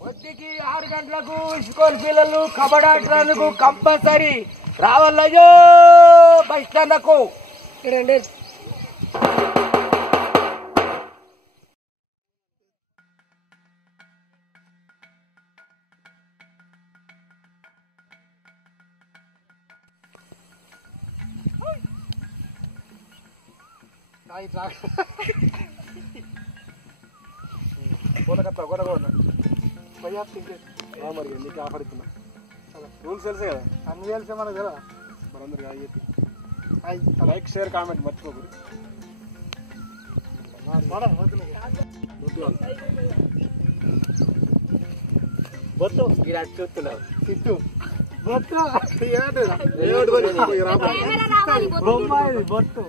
పొద్దుకి 6 గంటలకు స్కూల్ పిల్లలు కబడ్డీ ఆడటానికి కంపల్సరీ రావాలయ్యో బస్ స్టాండ్కు. మరి నీకు ఆఫర్ ఇస్తున్నా రూల్స్ తెలిసే కదా అన్ని తెలిసే మనకు కదా మనందరికి అయ్యేది లైక్ షేర్ కామెంట్ మర్చిపోకూడదు. బొత్తు ఇలా చూస్తున్నావు తిట్టు బొత్తు బొత్తు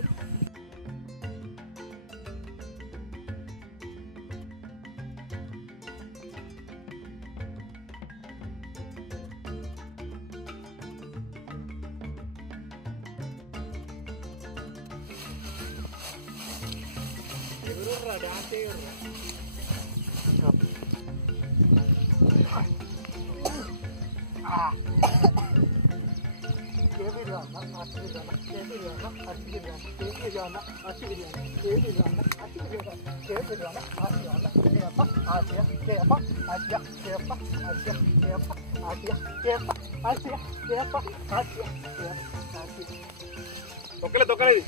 తొక్కలేదు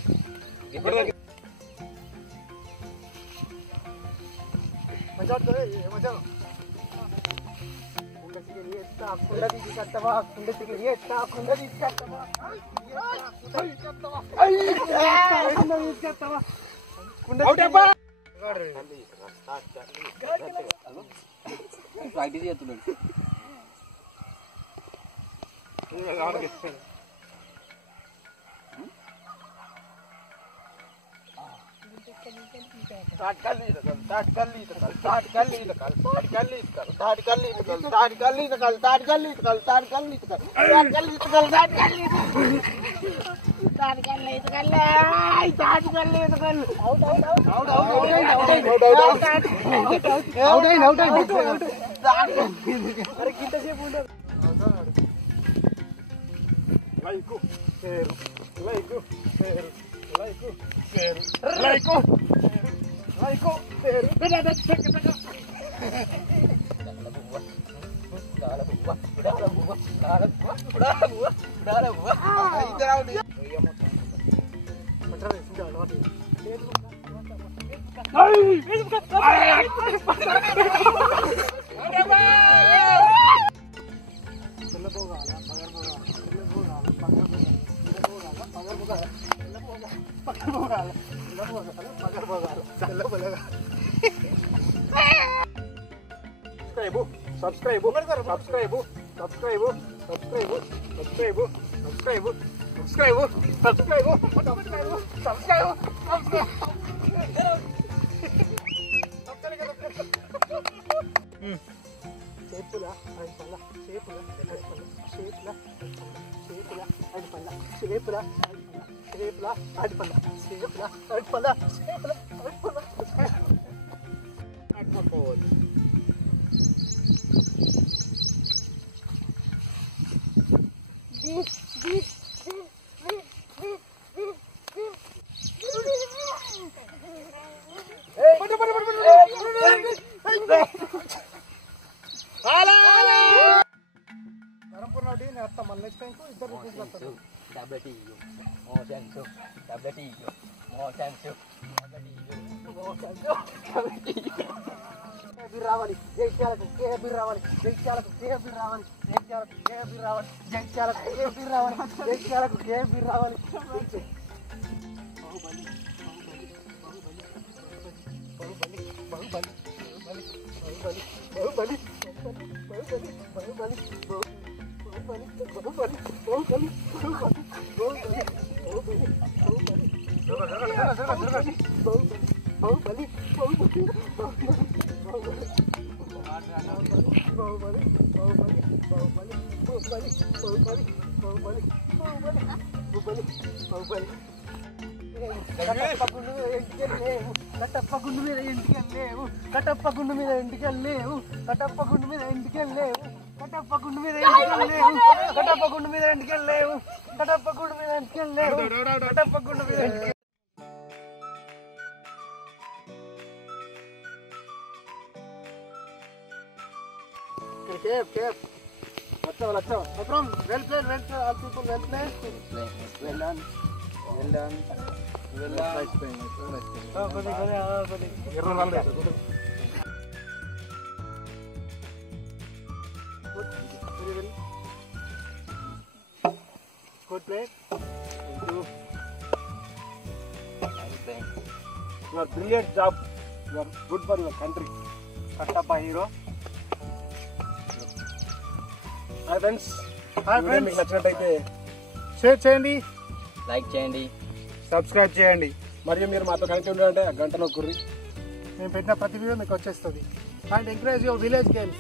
ఇప్పటిదాకా మజా మజా కుండ తీసుకొస్తావా కుండ తీసుకొస్తా కుండ తీసుకొస్తావా ప్రాక్టీస్ చేస్తున్నాడు. రావాలి జైత్యాలకు కేబి రావాలి జైత్యాలకు కేబి రావాలి జైత్యాలకు కేబి రావాలి జైత్యాలకు కేబి రావాలి జైత్యాలకు కేబి రావాలి బాహుబలి బాహుబలి బాహుబలి బాహుబలి బాహుబలి బాహుబలి బాహుబలి కట్టప్ప గుండు మీద ఎంటికెళ్ళేవు కట్టప్ప గుండు మీద ఎంటికెళ్ళేవు కట్టప్ప గుండు మీద ఎంటికెళ్ళేవు కట్టప్ప గుండు మీద ఎంటికెళ్ళేవు కట్టప్ప గుండు మీద ఎంటికెళ్ళేవు కట్టప్ప గుండు మీద ఎంటికెళ్ళేవు కట్టప్ప గుండు మీద ఎంటికెళ్ళేవు కట్టప్ప గుండు మీద ఎంటికెళ్ళేవు. Well played, all people well played. Well done. Nice play. Good play. Your brilliant job. You are good for your country. Kattappa hero. Hi friends. మీకు నచ్చినట్టయితే షేర్ చేయండి, లైక్ చేయండి, సబ్స్క్రైబ్ చేయండి. మరియు మీరు మాతో కనెక్ట్ ఉండాలంటే ఆ గంట నొక్కుర్రి. మేము పెట్టిన ప్రతి వీడియో మీకు వచ్చేస్తుంది. And encourage your village games.